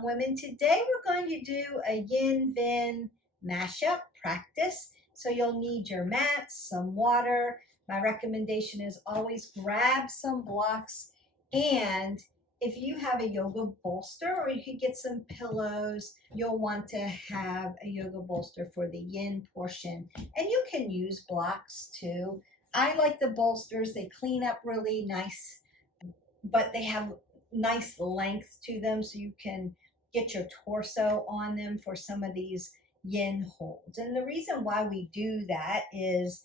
young women. Today we're going to do a yin vin mashup practice. So you'll need your mats, some water. My recommendation is always grab some blocks, and if you have a yoga bolster, or you could get some pillows, you'll want to have a yoga bolster for the yin portion. And you can use blocks too. I like the bolsters. They clean up really nice, but they have nice length to them, so you can get your torso on them for some of these yin holds. And the reason why we do that is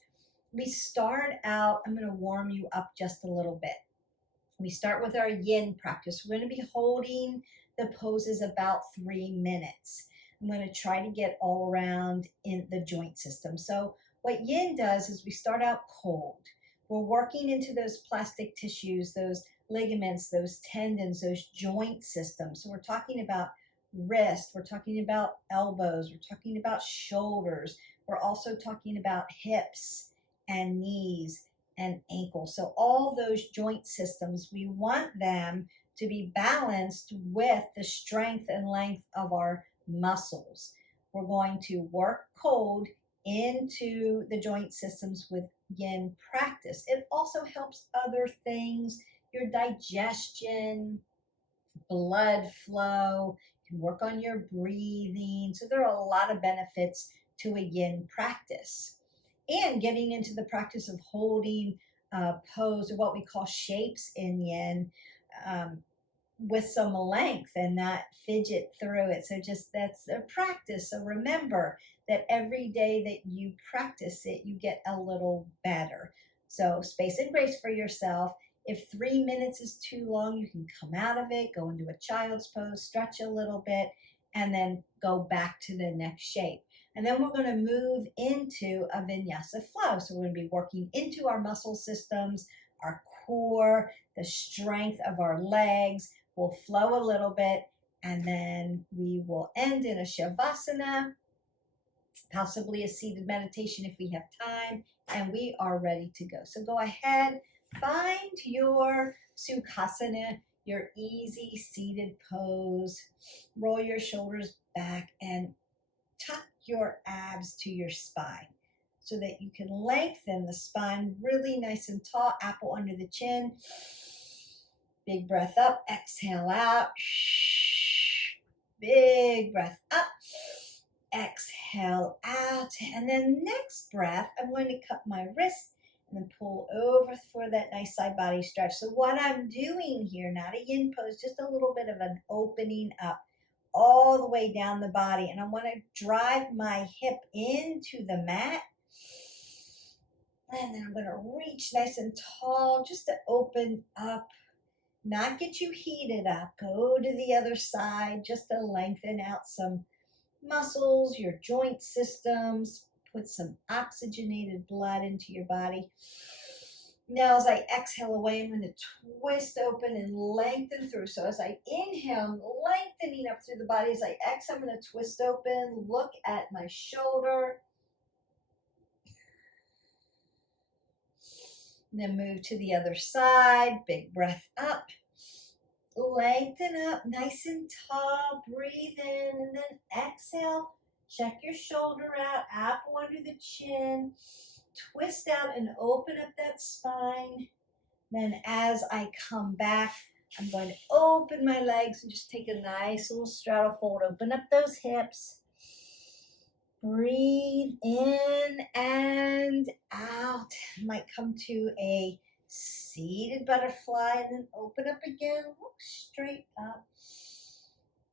we start out, I'm going to warm you up just a little bit. We start with our yin practice. We're going to be holding the poses about 3 minutes. I'm going to try to get all around in the joint system. So what yin does is we start out cold. We're working into those plastic tissues, those ligaments, those tendons, those joint systems. So we're talking about wrist, we're talking about elbows, we're talking about shoulders. We're also talking about hips and knees and ankles. So all those joint systems, we want them to be balanced with the strength and length of our muscles. We're going to work cold into the joint systems with yin practice. It also helps other things, your digestion, blood flow. You can work on your breathing. So there are a lot of benefits to a yin practice. And getting into the practice of holding pose, or what we call shapes in yin, with some length and not fidget through it. So just that's a practice. So remember that every day that you practice it, you get a little better. So space and grace for yourself. If 3 minutes is too long, you can come out of it, go into a child's pose, stretch a little bit, and then go back to the next shape. And then we're going to move into a vinyasa flow. So we're going to be working into our muscle systems, our core, the strength of our legs. We'll flow a little bit, and then we will end in a Savasana, possibly a seated meditation if we have time, and we are ready to go. So go ahead, find your Sukasana, your easy seated pose. Roll your shoulders back and tuck your abs to your spine so that you can lengthen the spine really nice and tall, apple under the chin. Big breath up, exhale out. Big breath up, exhale out. And then next breath, I'm going to cup my wrist and then pull over for that nice side body stretch. So what I'm doing here, not a yin pose, just a little bit of an opening up all the way down the body. And I want to drive my hip into the mat. And then I'm going to reach nice and tall just to open up, not get you heated up. Go to the other side just to lengthen out some muscles, your joint systems, put some oxygenated blood into your body. Now as I exhale away, I'm going to twist open and lengthen through. So as I inhale, I'm lengthening up through the body. As I exhale, I'm going to twist open, look at my shoulder. And then move to the other side. Big breath up. Lengthen up, nice and tall. Breathe in, and then exhale. Check your shoulder out, apple under the chin. Twist out and open up that spine. Then as I come back, I'm going to open my legs and just take a nice little straddle fold. Open up those hips. Breathe in and out. Might come to a seated butterfly and then open up again. Look straight up.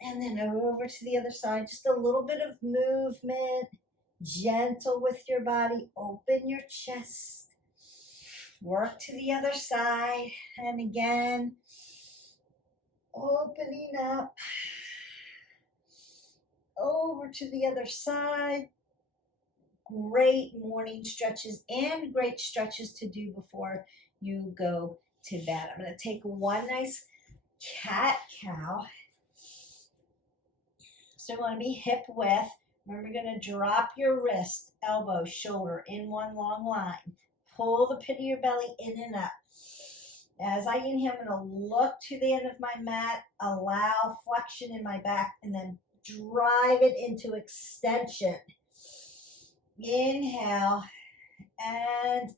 And then over to the other side. Just a little bit of movement. Gentle with your body. Open your chest. Work to the other side. And again, opening up. Over to the other side. Great morning stretches and great stretches to do before you go to bed. I'm going to take one nice cat-cow. So we're going to be hip width. Remember, you're going to drop your wrist, elbow, shoulder in one long line. Pull the pit of your belly in and up. As I inhale, I'm going to look to the end of my mat, allow flexion in my back, and then drive it into extension. Inhale and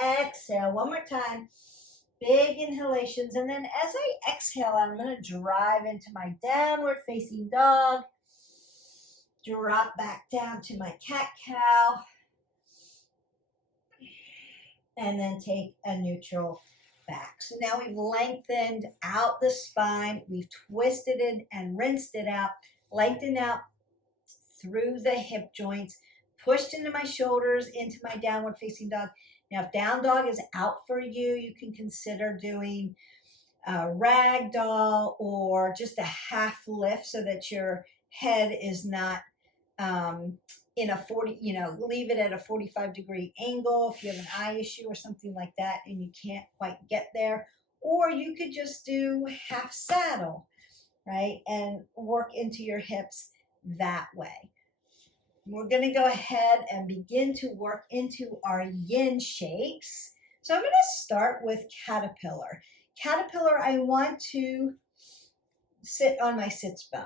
exhale. One more time. Big inhalations. And then as I exhale, I'm going to drive into my downward facing dog. Drop back down to my cat-cow. And then take a neutral back. So now we've lengthened out the spine. We've twisted it and rinsed it out. Lengthened out through the hip joints. Pushed into my shoulders, into my downward facing dog. Now, if down dog is out for you, you can consider doing a rag doll or just a half lift so that your head is not in a 40, leave it at a 45-degree angle if you have an eye issue or something like that and you can't quite get there. Or you could just do half saddle, right? And work into your hips that way. We're going to go ahead and begin to work into our yin shapes. So I'm going to start with caterpillar. Caterpillar, I want to sit on my sits bone.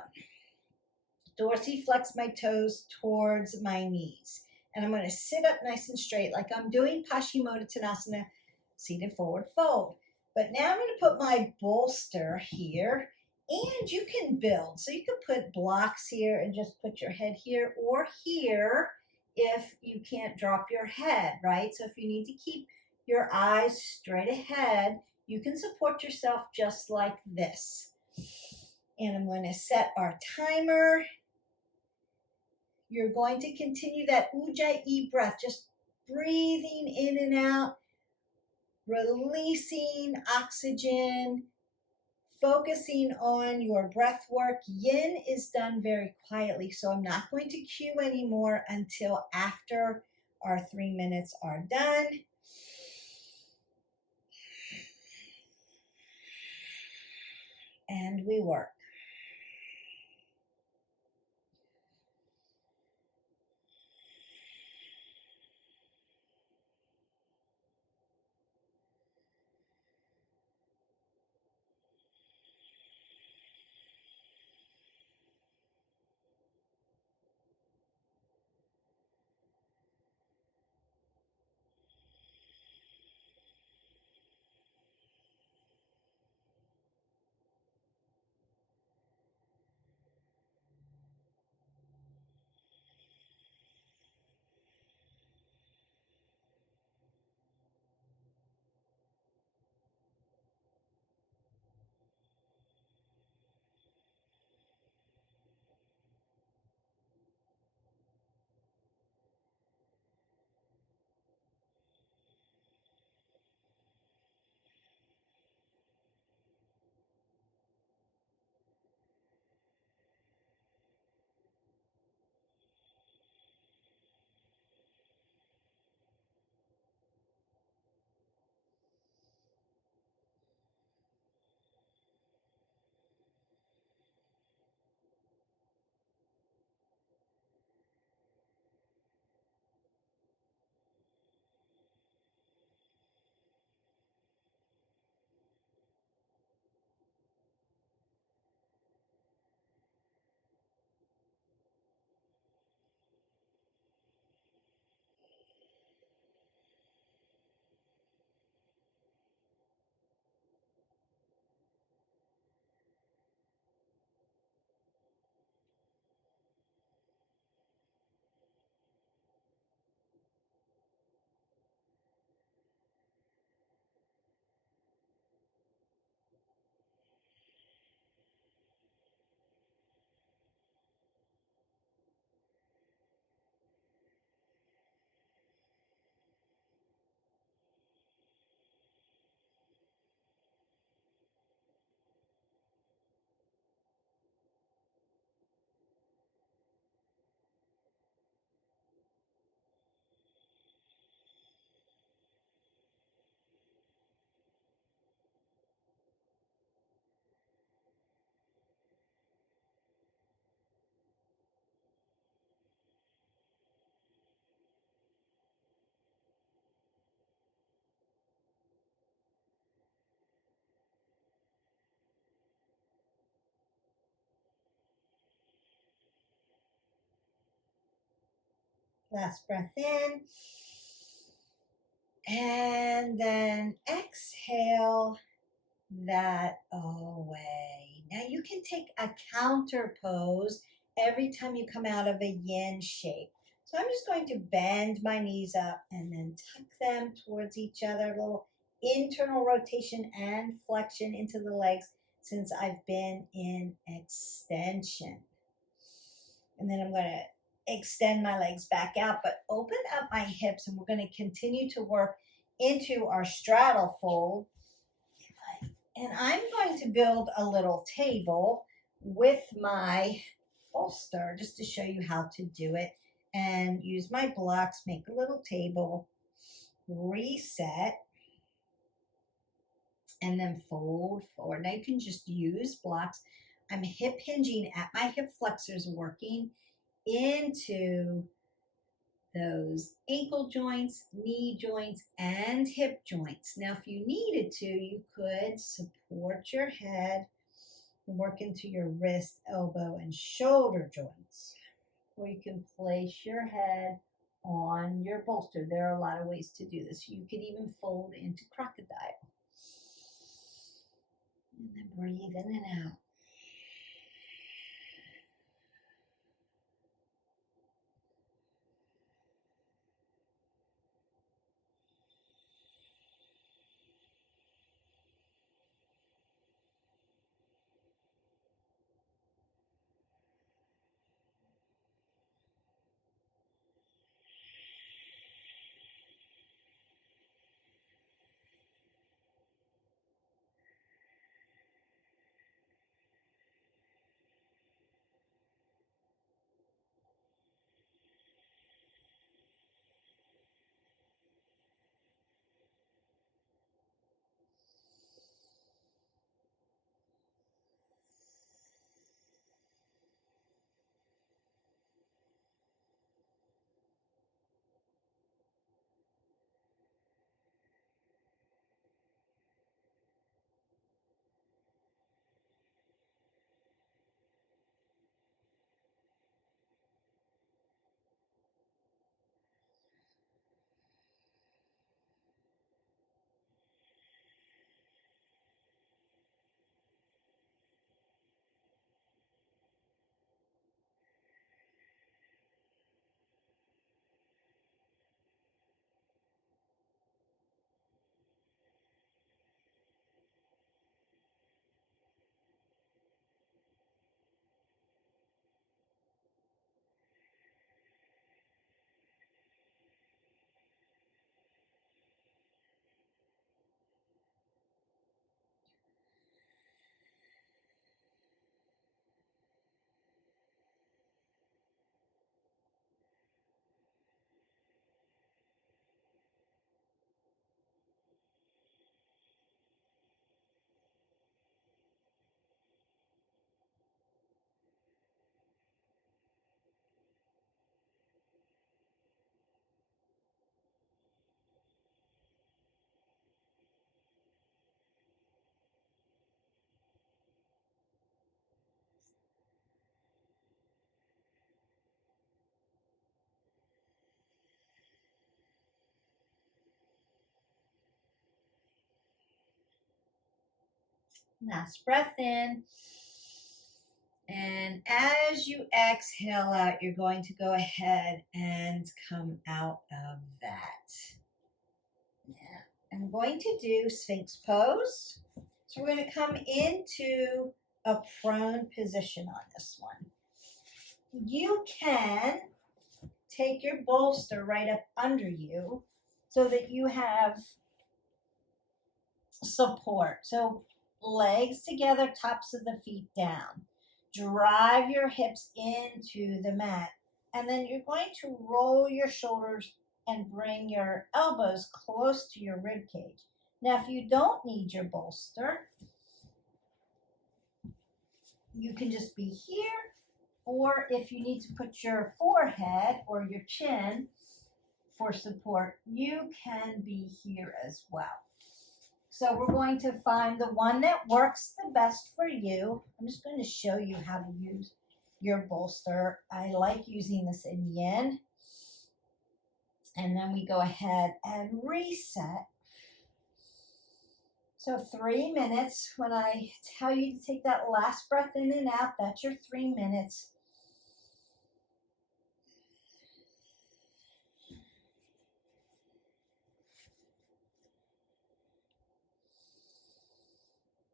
Dorsiflex my toes towards my knees. And I'm going to sit up nice and straight like I'm doing Paschimottanasana, seated forward fold. But now I'm going to put my bolster here. And you can build. So you can put blocks here and just put your head here or here if you can't drop your head, right? So if you need to keep your eyes straight ahead, you can support yourself just like this. And I'm going to set our timer. You're going to continue that Ujjayi breath, just breathing in and out, releasing oxygen, focusing on your breath work. Yin is done very quietly, so I'm not going to cue anymore until after our 3 minutes are done. And we work. Last breath in. And then exhale that away. Now you can take a counter pose every time you come out of a yin shape. So I'm just going to bend my knees up and then tuck them towards each other, a little internal rotation and flexion into the legs since I've been in extension. And then I'm going to extend my legs back out, but open up my hips, and we're going to continue to work into our straddle fold. And I'm going to build a little table with my bolster just to show you how to do it, and use my blocks, make a little table, reset, and then fold forward. Now you can just use blocks. I'm hip hinging at my hip flexors, working into those ankle joints, knee joints, and hip joints. Now, if you needed to, you could support your head and work into your wrist, elbow, and shoulder joints. Or you can place your head on your bolster. There are a lot of ways to do this. You could even fold into crocodile. And then breathe in and out. Last breath in. And as you exhale out, you're going to go ahead and come out of that. Now, I'm going to do Sphinx pose. So we're going to come into a prone position on this one. You can take your bolster right up under you so that you have support. So legs together, tops of the feet down. Drive your hips into the mat. And then you're going to roll your shoulders and bring your elbows close to your rib cage. Now, if you don't need your bolster, you can just be here. Or if you need to put your forehead or your chin for support, you can be here as well. So we're going to find the one that works the best for you. I'm just going to show you how to use your bolster. I like using this in yin. And then we go ahead and reset. So 3 minutes. When I tell you to take that last breath in and out, that's your 3 minutes.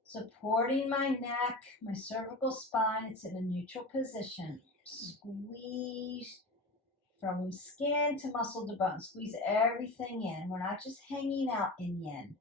Supporting my neck, my cervical spine. It's in a neutral position. Squeeze from skin to muscle to bone. Squeeze everything in. We're not just hanging out in yin.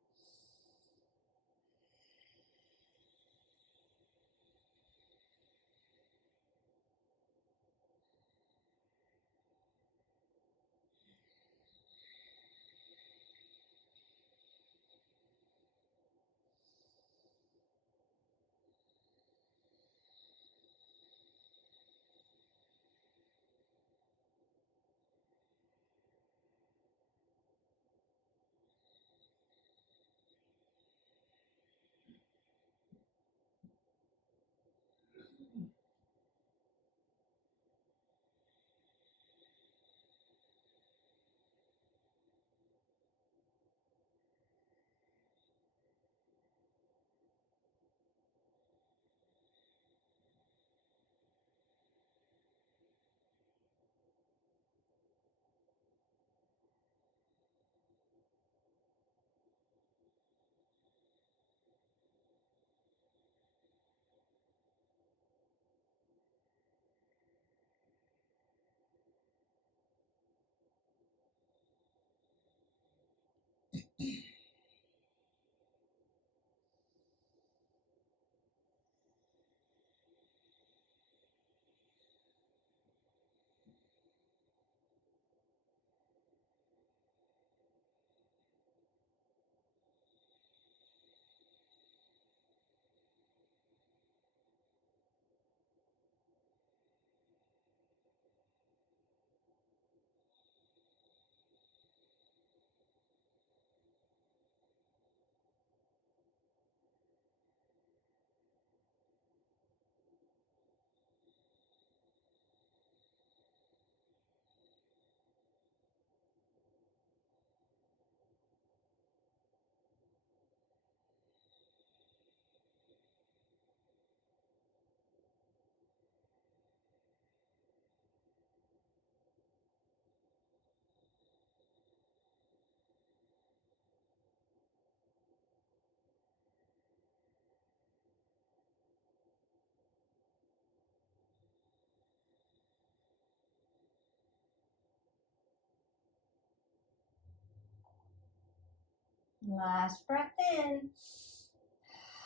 Last breath in.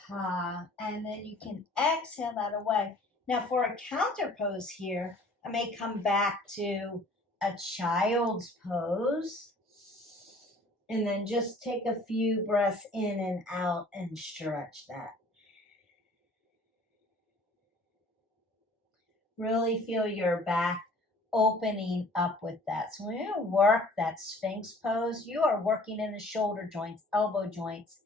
And then you can exhale that away. Now for a counter pose here, I may come back to a child's pose. And then just take a few breaths in and out and stretch that. Really feel your back opening up with that. So when you work that Sphinx pose, you are working in the shoulder joints, elbow joints,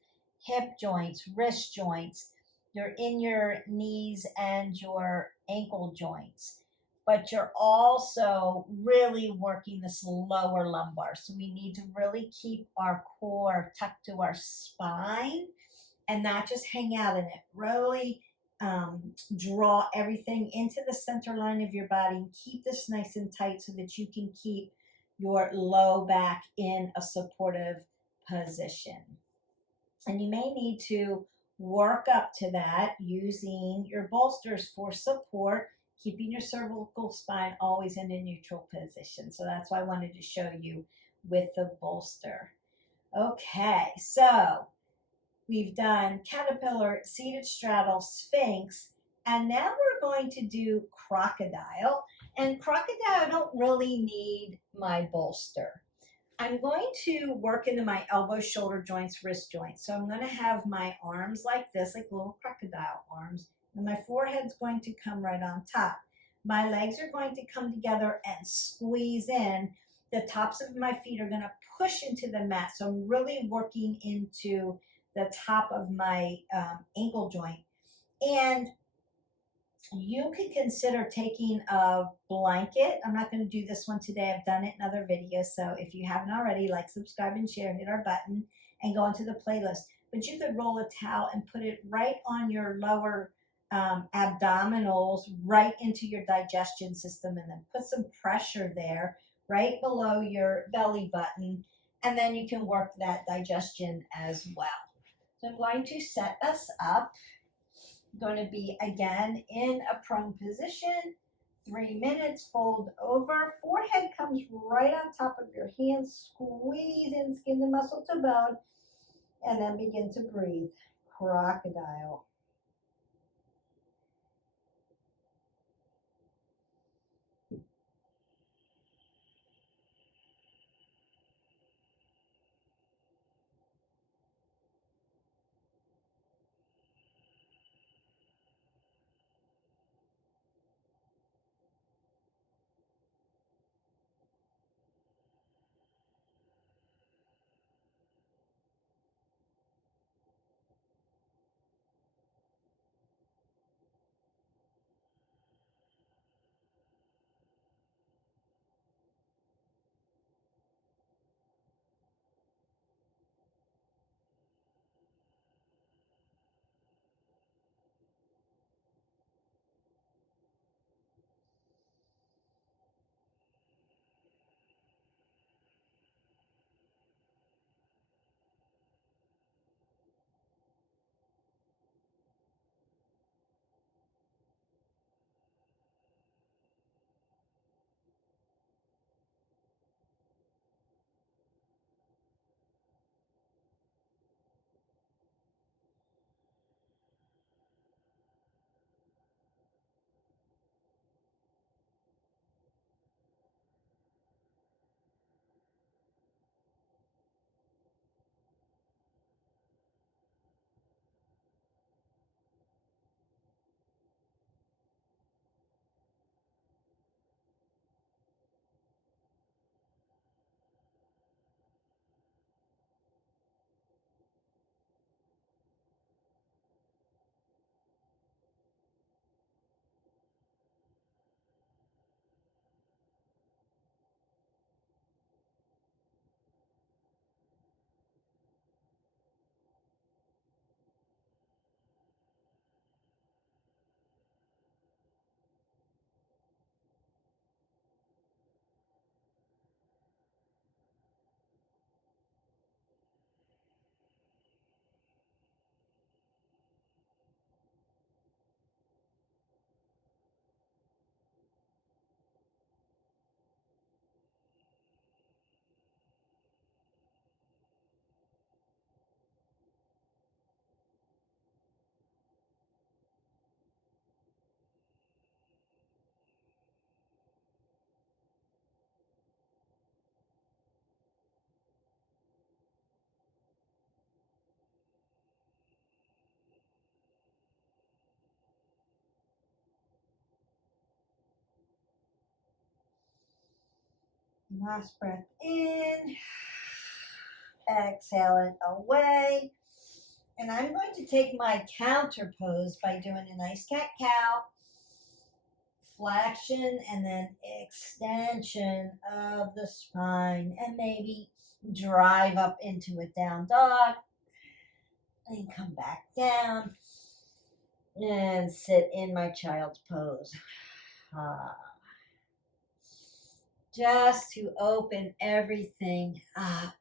hip joints, wrist joints. You're in your knees and your ankle joints. But you're also really working this lower lumbar. So we need to really keep our core tucked to our spine and not just hang out in it. Really draw everything into the center line of your body and keep this nice and tight so that you can keep your low back in a supportive position. And you may need to work up to that using your bolsters for support, keeping your cervical spine always in a neutral position. So that's why I wanted to show you with the bolster. Okay, so we've done caterpillar, seated straddle, Sphinx, and now we're going to do crocodile. And crocodile, I don't really need my bolster. I'm going to work into my elbow, shoulder joints, wrist joints. So I'm going to have my arms like this, like little crocodile arms, and my forehead's going to come right on top. My legs are going to come together and squeeze in. The tops of my feet are going to push into the mat. So I'm really working into the top of my ankle joint. And You could consider taking a blanket. I'm not going to do this one today. I've done it in other videos. So if you haven't already, like, subscribe, and share, hit our button, and go into the playlist. But you could roll a towel and put it right on your lower abdominals, right into your digestion system, and then put some pressure there, right below your belly button. And then you can work that digestion as well. So I'm going to set us up. Going to be again in a prone position. 3 minutes, fold over. Forehead comes right on top of your hands. Squeeze in skin to muscle to bone. And then begin to breathe. Crocodile. Last breath in. Exhale it away. And I'm going to take my counter pose by doing a nice cat-cow. Flexion and then extension of the spine. And maybe drive up into a down dog. And come back down. And sit in my child's pose. Just to open everything up.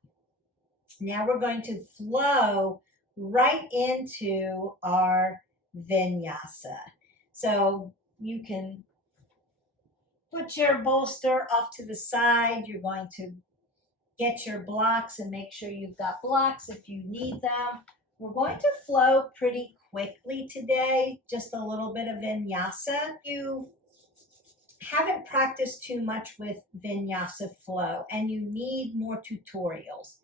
Now we're going to flow right into our vinyasa. So you can put your bolster off to the side. You're going to get your blocks and make sure you've got blocks if you need them. We're going to flow pretty quickly today, just a little bit of vinyasa. You haven't practiced too much with vinyasa flow and you need more tutorials.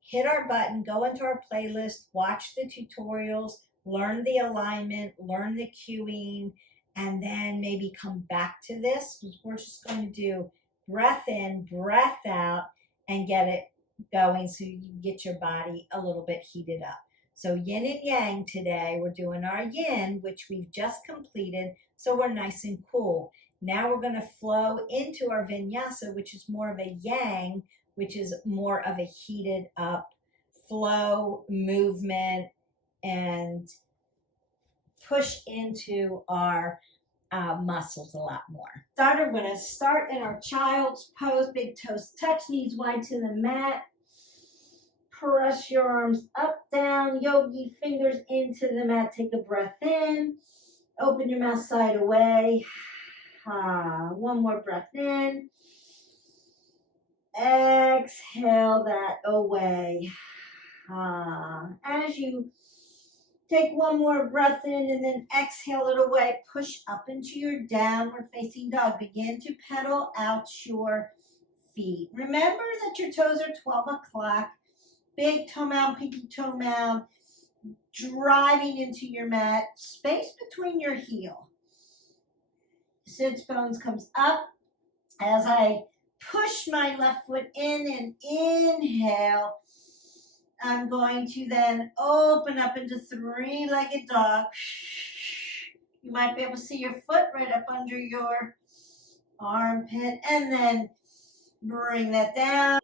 Hit our button, go into our playlist, watch the tutorials, learn the alignment, learn the cueing, and then maybe come back to this. We're just going to do breath in, breath out, and get it going so you can get your body a little bit heated up. So yin and yang today. We're doing our yin, which we've just completed. So we're nice and cool. Now we're going to flow into our vinyasa, which is more of a yang, which is more of a heated up flow, movement, and push into our muscles a lot more. We're going to start in our child's pose, big toes touch, knees wide to the mat. Press your arms up, down, yogi fingers into the mat. Take a breath in. Open your mouth side away. One more breath in. Exhale that away. As you take one more breath in and then exhale it away, push up into your downward facing dog. Begin to pedal out your feet. Remember that your toes are 12 o'clock. Big toe mound, pinky toe mound, driving into your mat. Space between your heel. Sits bones comes up. As I push my left foot in and inhale, I'm going to then open up into three-legged dog. You might be able to see your foot right up under your armpit, and then bring that down.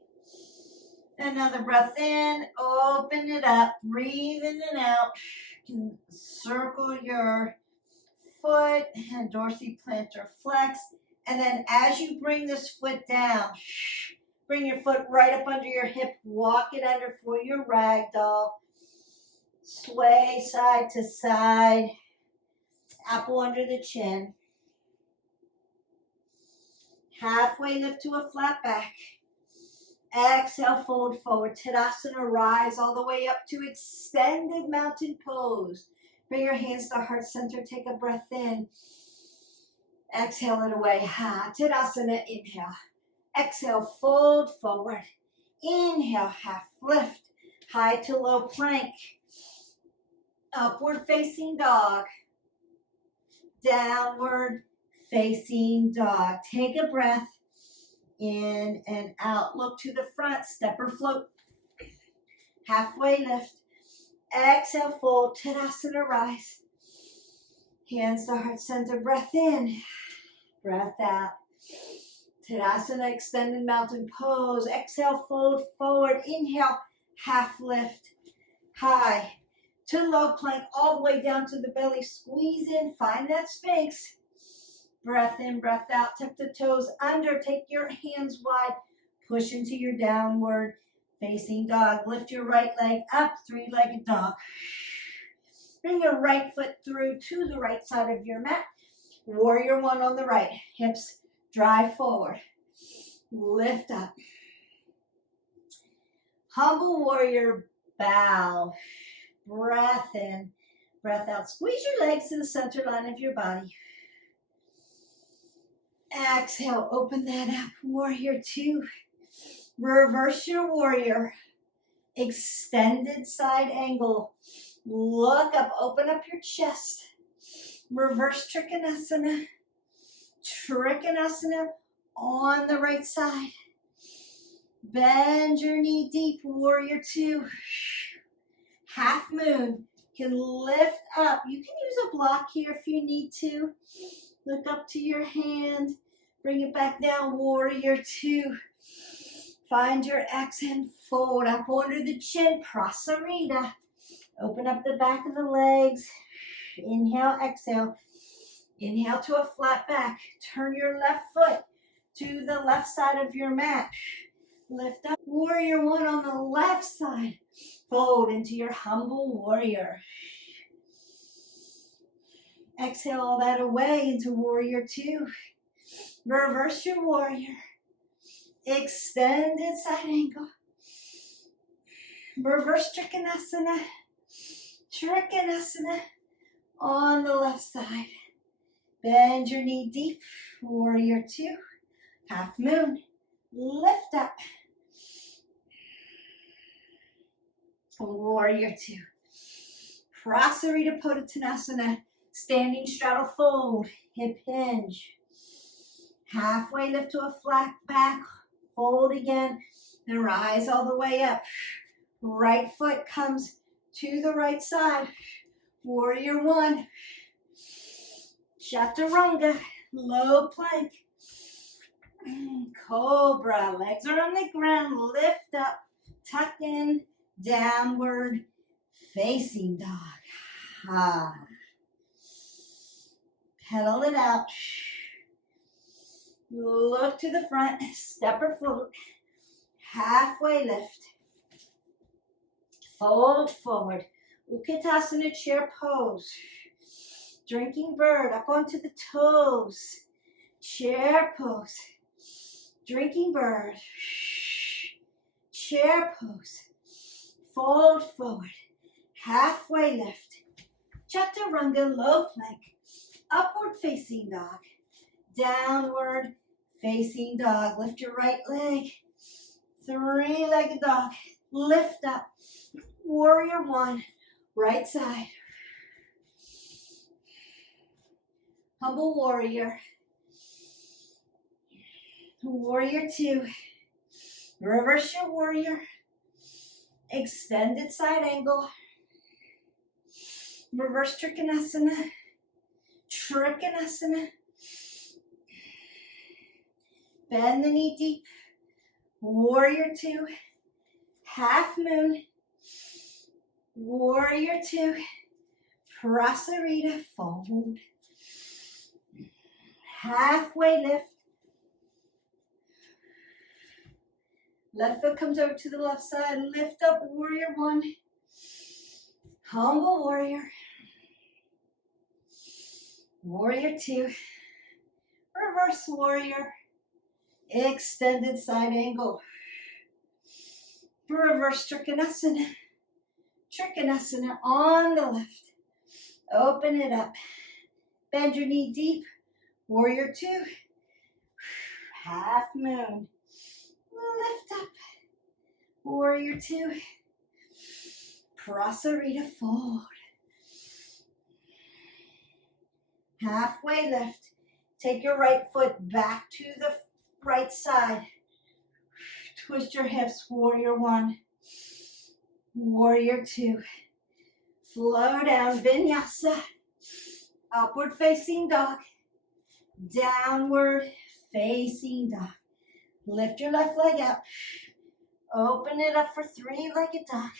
Another breath in, open it up, breathe in and out. You can circle your foot and dorsiplantar flex. And then as you bring this foot down, bring your foot right up under your hip, walk it under for your ragdoll. Sway side to side, apple under the chin. Halfway lift to a flat back. Exhale, fold forward. Tadasana, rise all the way up to extended mountain pose. Bring your hands to heart center. Take a breath in. Exhale it away. Tadasana, inhale. Exhale, fold forward. Inhale, half lift. High to low plank. Upward facing dog. Downward facing dog. Take a breath. In and out. Look to the front. Step or float. Halfway lift. Exhale, fold. Tadasana, rise. Hands to heart center. Breath in. Breath out. Tadasana, extended mountain pose. Exhale, fold forward. Inhale, half lift. High to low plank, all the way down to the belly. Squeeze in. Find that Sphinx. Breath in, breath out. Tuck the toes under. Take your hands wide. Push into your downward facing dog. Lift your right leg up. Three-legged dog. Bring your right foot through to the right side of your mat. Warrior one on the right. Hips drive forward. Lift up. Humble warrior, bow. Breath in, breath out. Squeeze your legs to the center line of your body. Exhale, open that up. Warrior two. Reverse your warrior. Extended side angle. Look up, open up your chest. Reverse Trikonasana. Trikonasana on the right side. Bend your knee deep, warrior two. Half moon. Can lift up. You can use a block here if you need to. Look up to your hand. Bring it back down, warrior two. Find your exhale and fold up under the chin, prasarita. Open up the back of the legs. Inhale, exhale. Inhale to a flat back. Turn your left foot to the left side of your mat. Lift up, warrior one on the left side. Fold into your humble warrior. Exhale all that away into warrior two. Reverse your warrior. Extended side angle. Reverse Trikonasana. Trikonasana on the left side. Bend your knee deep. Warrior two. Half moon. Lift up. Warrior two. Prasarita Padottanasana. Standing straddle fold. Hip hinge. Halfway lift to a flat back. Fold again. Then rise all the way up. Right foot comes to the right side. Warrior one. Chaturanga, low plank. Cobra, legs are on the ground, lift up, tuck in, downward, facing dog. Ah. Pedal it out. Look to the front, step or float, halfway lift. Fold forward, Utkatasana chair pose. Drinking bird up onto the toes, chair pose. Drinking bird, chair pose. Fold forward, halfway lift. Chaturanga, low plank. Upward facing dog, downward facing dog. Lift your right leg, three-legged dog. Lift up, warrior one, right side. Humble warrior. Warrior two. Reverse your warrior. Extended side angle. Reverse Trikonasana. Trikonasana. Bend the knee deep. Warrior two. Half moon. Warrior two. Prasarita. Fold. Halfway lift. Left foot comes over to the left side. Lift up, warrior one. Humble warrior. Warrior two. Reverse warrior. Extended side angle. Reverse Trikonasana. Trikonasana on the left. Open it up. Bend your knee deep. Warrior two. Half moon. Lift up. Warrior two. Prasarita, fold. Halfway lift. Take your right foot back to the right side. Twist your hips, warrior one. Warrior two. Flow down, vinyasa. Upward facing dog. Downward facing dog. Lift your left leg up. Open it up for three-legged dog.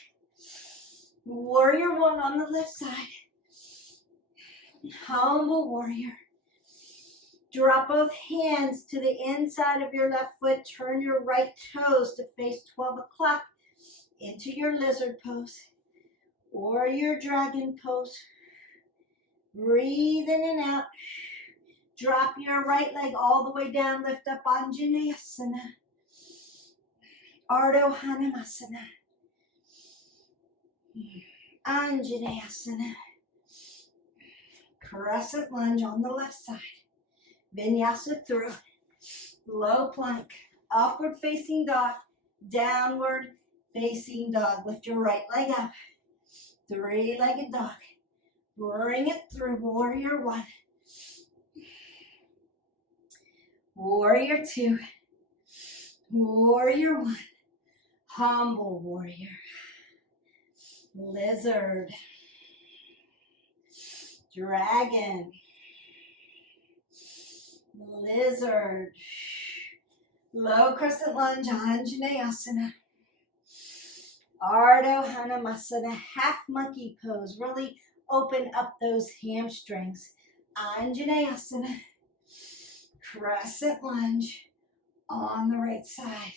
Warrior one on the left side. Humble warrior. Drop both hands to the inside of your left foot. Turn your right toes to face 12 o'clock into your lizard pose or your dragon pose. Breathe in and out. Drop your right leg all the way down. Lift up Anjaynasana. Ardo Hanamasana. Anjaynasana. Crescent lunge on the left side. Vinyasa through. Low plank. Upward facing dog. Downward facing dog. Lift your right leg up. Three-legged dog. Bring it through. Warrior one. Warrior two. Warrior one. Humble warrior. Lizard. Dragon. Lizard. Low crescent lunge, Anjaynasana. Ardo Hanamasana, half monkey pose. Really open up those hamstrings. Anjaynasana. Crescent lunge on the right side.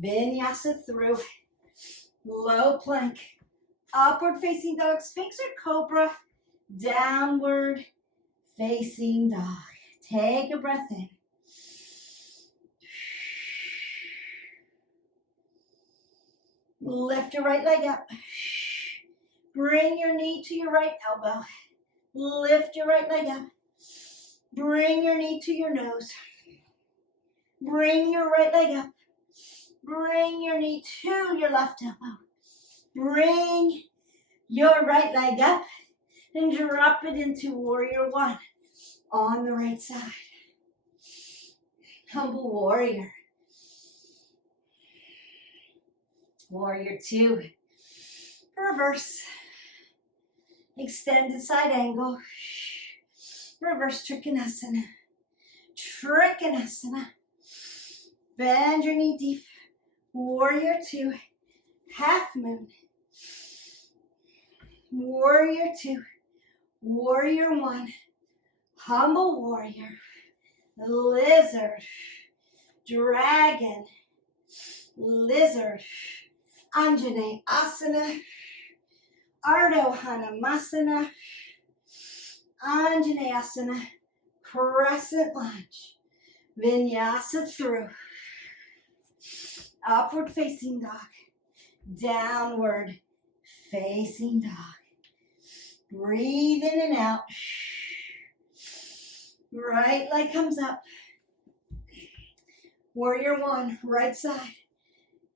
Vinyasa through. Low plank. Upward facing dog, Sphinx or Cobra. Downward facing dog. Take a breath in. Lift your right leg up. Bring your knee to your right elbow. Lift your right leg up. Bring your knee to your nose. Bring your right leg up. Bring your knee to your left elbow. Bring your right leg up and drop it into warrior one on the right side. Humble warrior. Warrior two. Reverse. Extended side angle. Reverse Trikonasana. Trikonasana. Bend your knee deep. Warrior two. Half moon. Warrior two. Warrior one. Humble warrior. Lizard. Dragon. Lizard. Anjaynasana. Ardo Hanamasana. Anjaynasana. Crescent lunge. Vinyasa through. Upward facing dog. Downward facing dog. Breathe in and out. Right leg comes up. Warrior one, right side.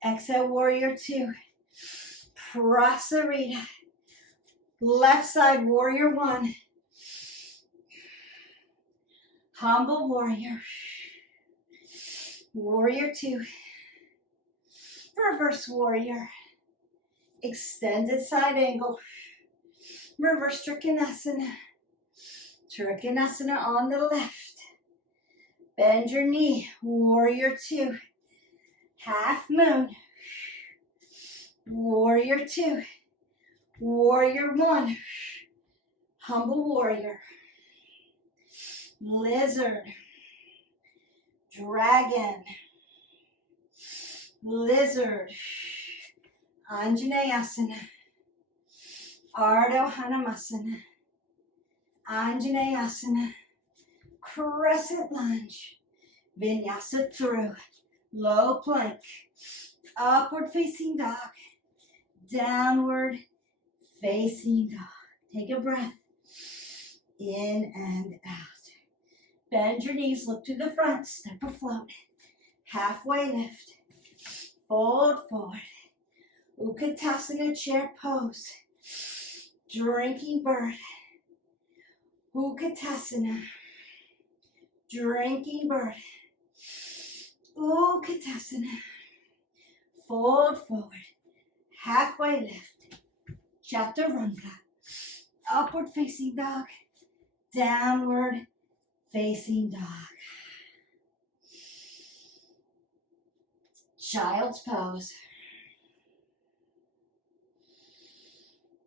Exhale, warrior two. Prasarita. Left side, warrior one. Humble warrior. Warrior two. Reverse warrior. Extended side angle. Reverse Trikonasana. Trikonasana on the left. Bend your knee. Warrior two. Half moon. Warrior two. Warrior one. Humble warrior. Lizard. Dragon. Lizard. Anjaynasana. Ardo Hanamasana. Anjaynasana. Crescent lunge. Vinyasa through. Low plank. Upward facing dog. Downward facing dog. Take a breath. In and out. Bend your knees. Look to the front. Step or float. Halfway lift. Fold forward. Utkatasana chair pose. Drinking bird. Utkatasana. Drinking bird. Utkatasana. Fold forward. Halfway lift. Chaturanga. Upward facing dog. Downward facing dog. Child's pose.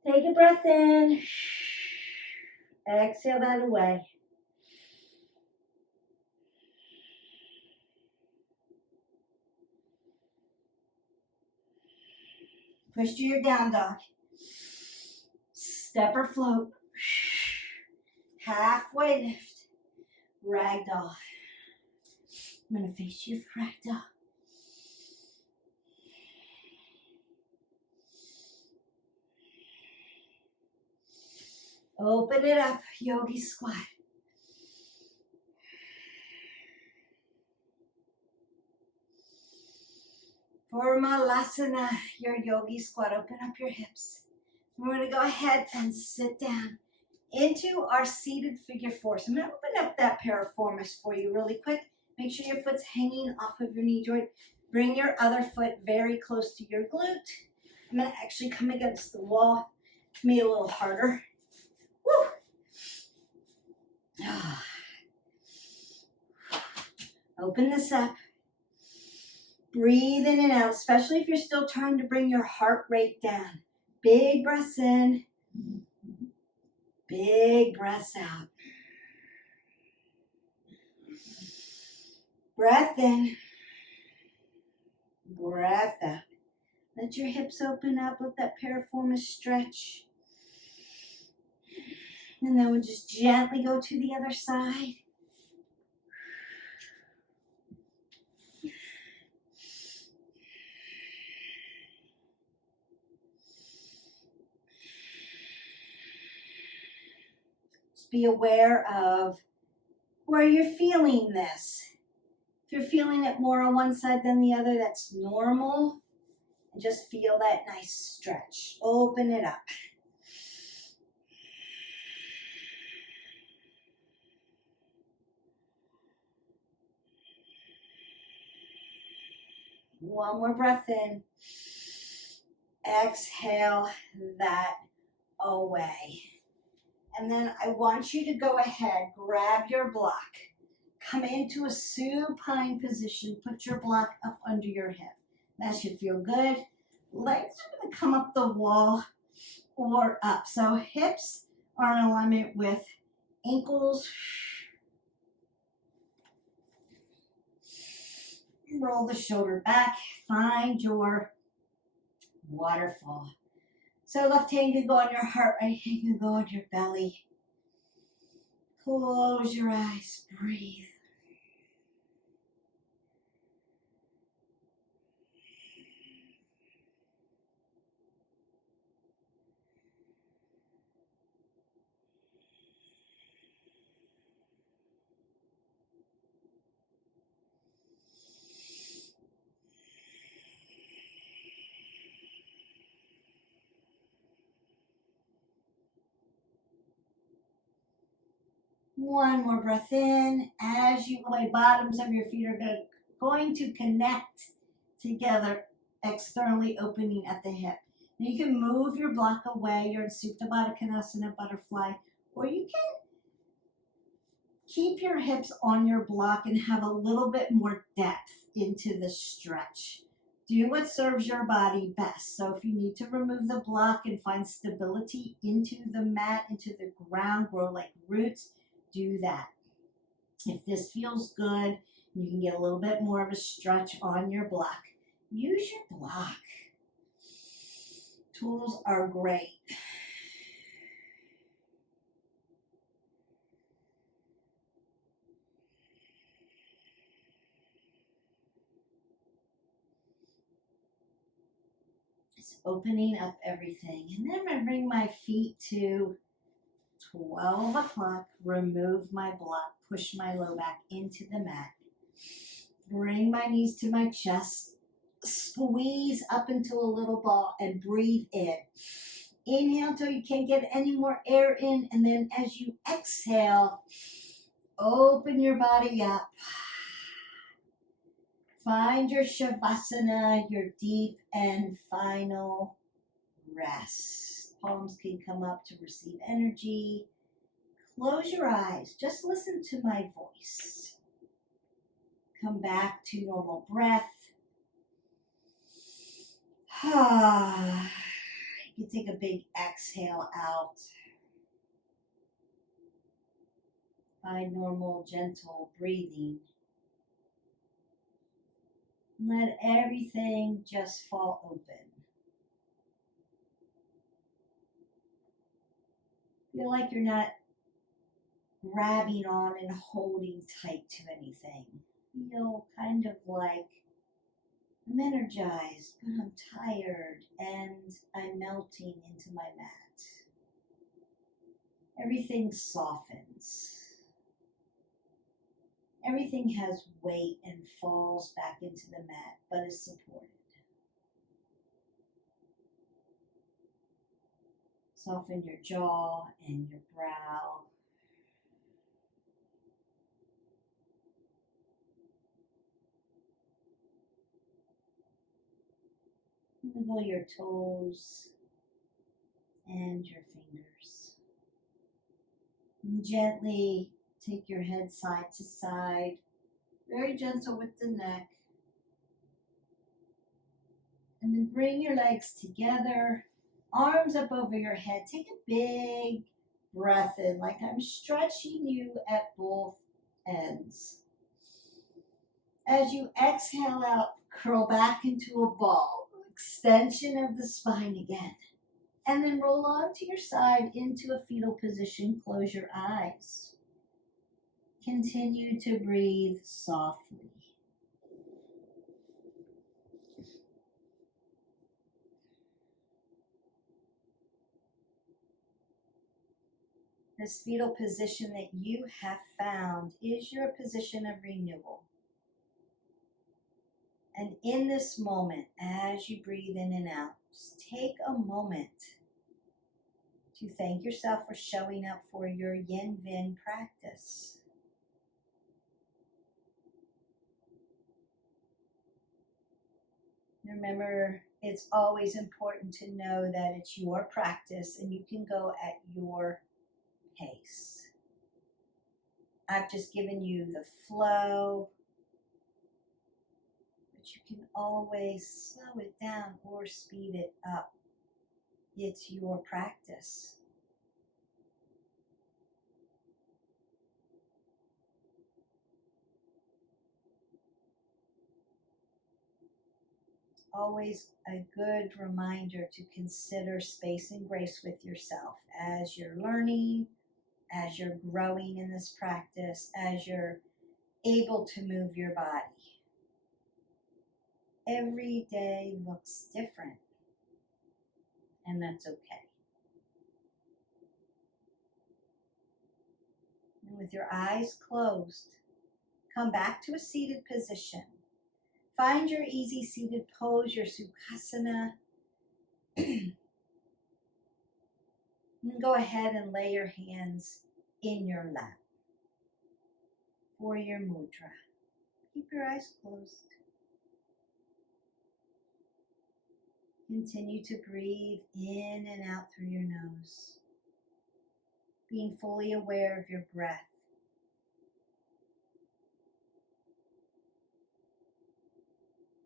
Take a breath in. Exhale that away. Push to your down dog. Step or float. Halfway lift. Ragdoll. I'm going to face you for ragdoll. Open it up, yogi squat. For Malasana, your yogi squat, open up your hips. We're going to go ahead and sit down into our seated figure four. So I'm going to open up that piriformis for you really quick. Make sure your foot's hanging off of your knee joint. Bring your other foot very close to your glute. I'm going to actually come against the wall. Make it a little harder. Woo! Open this up. Breathe in and out, especially if you're still trying to bring your heart rate down. Big breaths in. Big breaths out. Breath in. Breath out. Let your hips open up. Let that piriformis stretch. And then we'll just gently go to the other side. Just be aware of where you're feeling this. If you're feeling it more on one side than the other, that's normal. And just feel that nice stretch. Open it up. One more breath in. Exhale that away. And then I want you to go ahead, grab your block, come into a supine position, put your block up under your hip. That should feel good. Legs are going to come up the wall or up. So hips are in alignment with ankles. Roll the shoulder back. Find your waterfall. So left hand can go on your heart, right hand can go on your belly. Close your eyes, breathe. One more breath in. As you lay, bottoms of your feet are going to connect together externally, opening at the hip. Now you can move your block away. You're in Supta Baddha Konasana, butterfly, or you can keep your hips on your block and have a little bit more depth into the stretch. Do what serves your body best. So if you need to remove the block and find stability into the mat, into the ground, grow like roots, do that. If this feels good, you can get a little bit more of a stretch on your block. Use your block. Tools are great. It's opening up everything. And then I'm going to bring my feet to 12 o'clock. Remove my block. Push my low back into the mat. Bring my knees to my chest. Squeeze up into a little ball and breathe in. Inhale until you can't get any more air in. And then as you exhale, open your body up. Find your Savasana, your deep and final rest. Palms can come up to receive energy. Close your eyes. Just listen to my voice. Come back to normal breath. You can take a big exhale out. Find normal, gentle breathing. Let everything just fall open. Feel like you're not grabbing on and holding tight to anything. Feel kind of like I'm energized, but I'm tired and I'm melting into my mat. Everything softens. Everything has weight and falls back into the mat, but is supported. Soften your jaw and your brow. Wiggle your toes and your fingers. And gently take your head side to side, very gentle with the neck. And then bring your legs together, arms up over your head. Take a big breath in, like I'm stretching you at both ends. As you exhale out, curl back into a ball, extension of the spine again. And then roll onto your side into a fetal position. Close your eyes. Continue to breathe softly. This fetal position that you have found is your position of renewal. And in this moment, as you breathe in and out, just take a moment to thank yourself for showing up for your Yin Vin practice. Remember, it's always important to know that it's your practice and you can go at your pace. I've just given you the flow, but you can always slow it down or speed it up. It's your practice. Always a good reminder to consider space and grace with yourself as you're learning, as you're growing in this practice, as you're able to move your body. Every day looks different, and that's okay. And with your eyes closed, come back to a seated position. Find your easy seated pose, your Sukasana. And go ahead and lay your hands in your lap for your mudra. Keep your eyes closed. Continue to breathe in and out through your nose, being fully aware of your breath.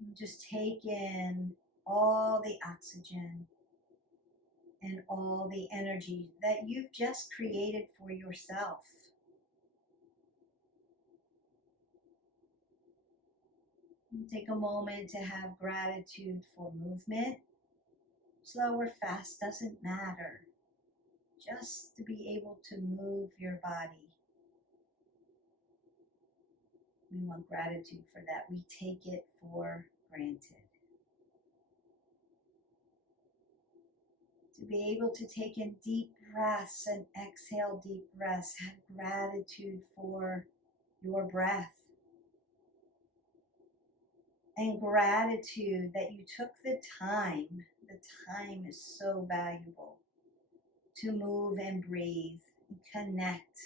And just take in all the oxygen and all the energy that you've just created for yourself. And take a moment to have gratitude for movement. Slow or fast doesn't matter. Just to be able to move your body. We want gratitude for that. We take it for granted. To be able to take in deep breaths and exhale deep breaths. Have gratitude for your breath. And gratitude that you took the time. The time is so valuable to move and breathe and connect.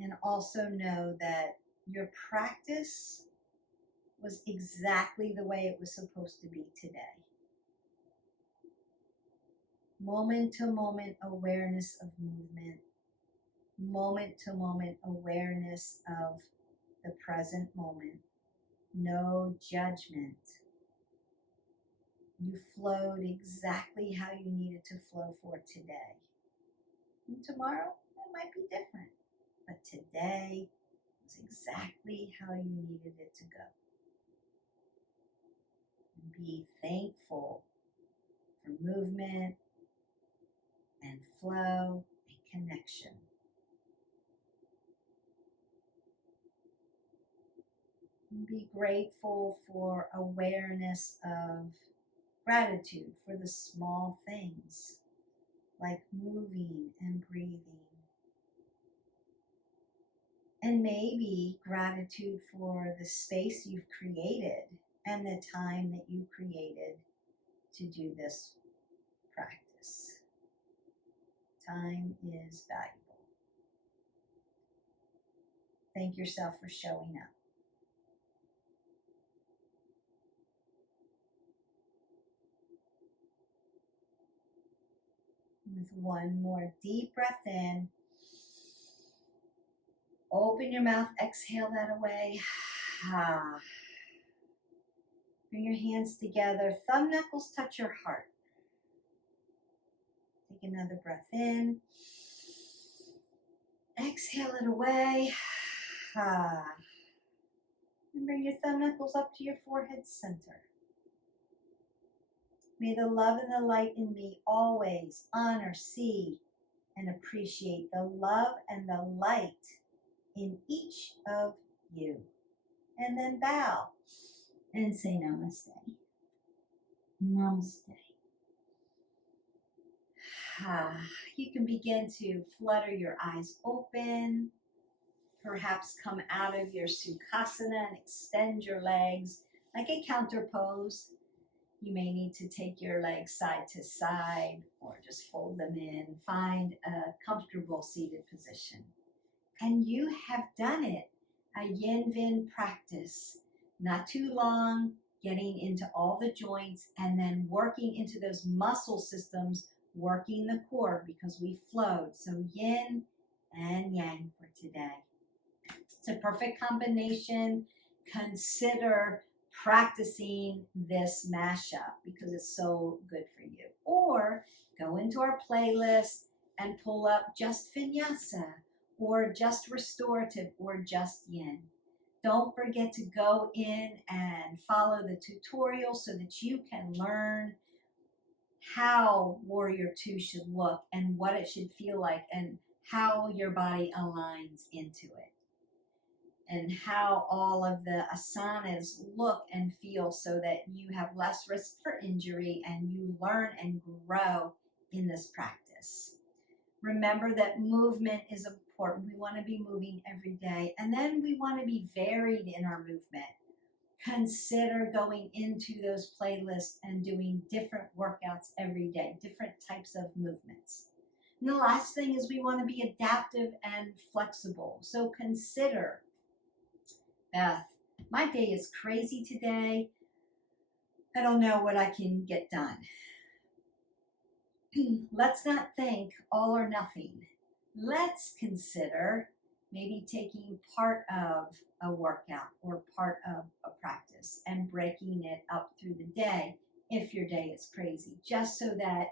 And also know that your practice was exactly the way it was supposed to be today. Moment to moment awareness of movement. Moment to moment awareness of the present moment. No judgment. You flowed exactly how you needed to flow for today. And tomorrow, it might be different. But today was exactly how you needed it to go. And be thankful for movement and flow and connection. And be grateful for awareness of gratitude for the small things like moving and breathing. And maybe gratitude for the space you've created and the time that you created to do this practice. Time is valuable. Thank yourself for showing up. With one more deep breath in, open your mouth, exhale that away. Bring your hands together, thumb knuckles touch your heart. Take another breath in. Exhale it away. And bring your thumb knuckles up to your forehead center. May the love and the light in me always honor, see, and appreciate the love and the light in each of you. And then bow and say namaste. Namaste. You can begin to flutter your eyes open. Perhaps come out of your Sukasana and extend your legs like a counter pose. You may need to take your legs side to side or just fold them in. Find a comfortable seated position. And you have done it. A Yin Vin practice. Not too long, getting into all the joints, and then working into those muscle systems, working the core because we flowed. So yin and yang for today. It's a perfect combination. Consider practicing this mashup because it's so good for you. Or go into our playlist and pull up just vinyasa or just restorative or just yin. Don't forget to go in and follow the tutorial so that you can learn how Warrior 2 should look and what it should feel like and how your body aligns into it and how all of the asanas look and feel so that you have less risk for injury and you learn and grow in this practice. Remember that movement is important. We want to be moving every day, and then we want to be varied in our movement. Consider going into those playlists and doing different workouts every day, different types of movements. And the last thing is we want to be adaptive and flexible. So consider, Beth, my day is crazy today. I don't know what I can get done. Let's not think all or nothing. Let's consider maybe taking part of a workout or part of a practice and breaking it up through the day if your day is crazy, just so that,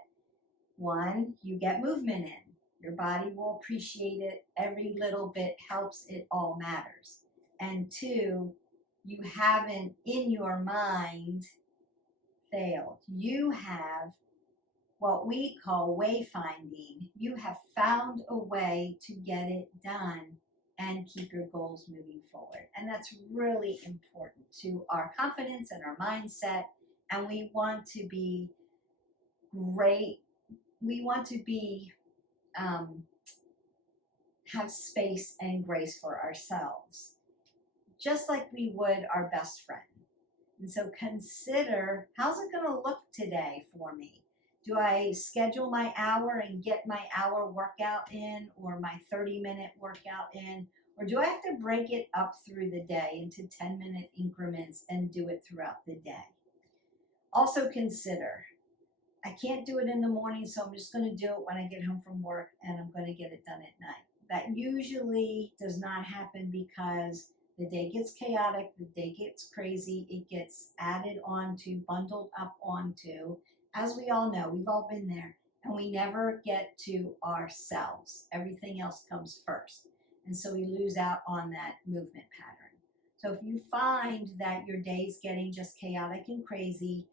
one, you get movement in. Your body will appreciate it. Every little bit helps. It all matters. And two, you haven't in your mind failed. You have what we call wayfinding. You have found a way to get it done and keep your goals moving forward. And that's really important to our confidence and our mindset. And we want to be great. We want to be, have space and grace for ourselves, just like we would our best friend. And so consider, how's it going to look today for me? Do I schedule my hour and get my hour workout in or my 30-minute workout in? Or do I have to break it up through the day into 10-minute increments and do it throughout the day? Also consider, I can't do it in the morning, so I'm just going to do it when I get home from work and I'm going to get it done at night. That usually does not happen because the day gets chaotic, the day gets crazy, it gets added onto, bundled up onto. As we all know, we've all been there, and we never get to ourselves. Everything else comes first. And so we lose out on that movement pattern. So if you find that your day's getting just chaotic and crazy,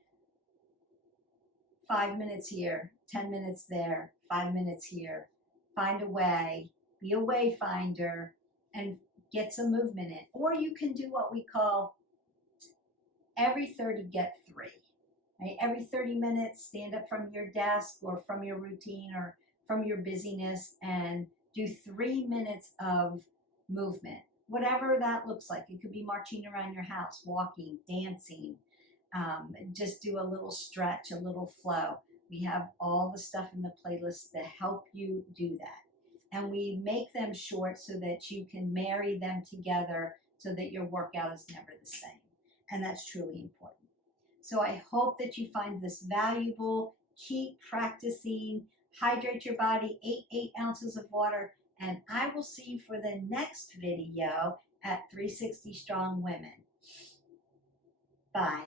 5 minutes here, 10 minutes there, 5 minutes here, find a way, be a wayfinder, and get some movement in. Or you can do what we call every 30, get 3. Right? Every 30 minutes, stand up from your desk or from your routine or from your busyness and do 3 minutes of movement, whatever that looks like. It could be marching around your house, walking, dancing, just do a little stretch, a little flow. We have all the stuff in the playlist that help you do that. And we make them short so that you can marry them together so that your workout is never the same. And that's truly important. So I hope that you find this valuable. Keep practicing. Hydrate your body, 8 ounces of water. And I will see you for the next video at 360 Strong Women. Bye.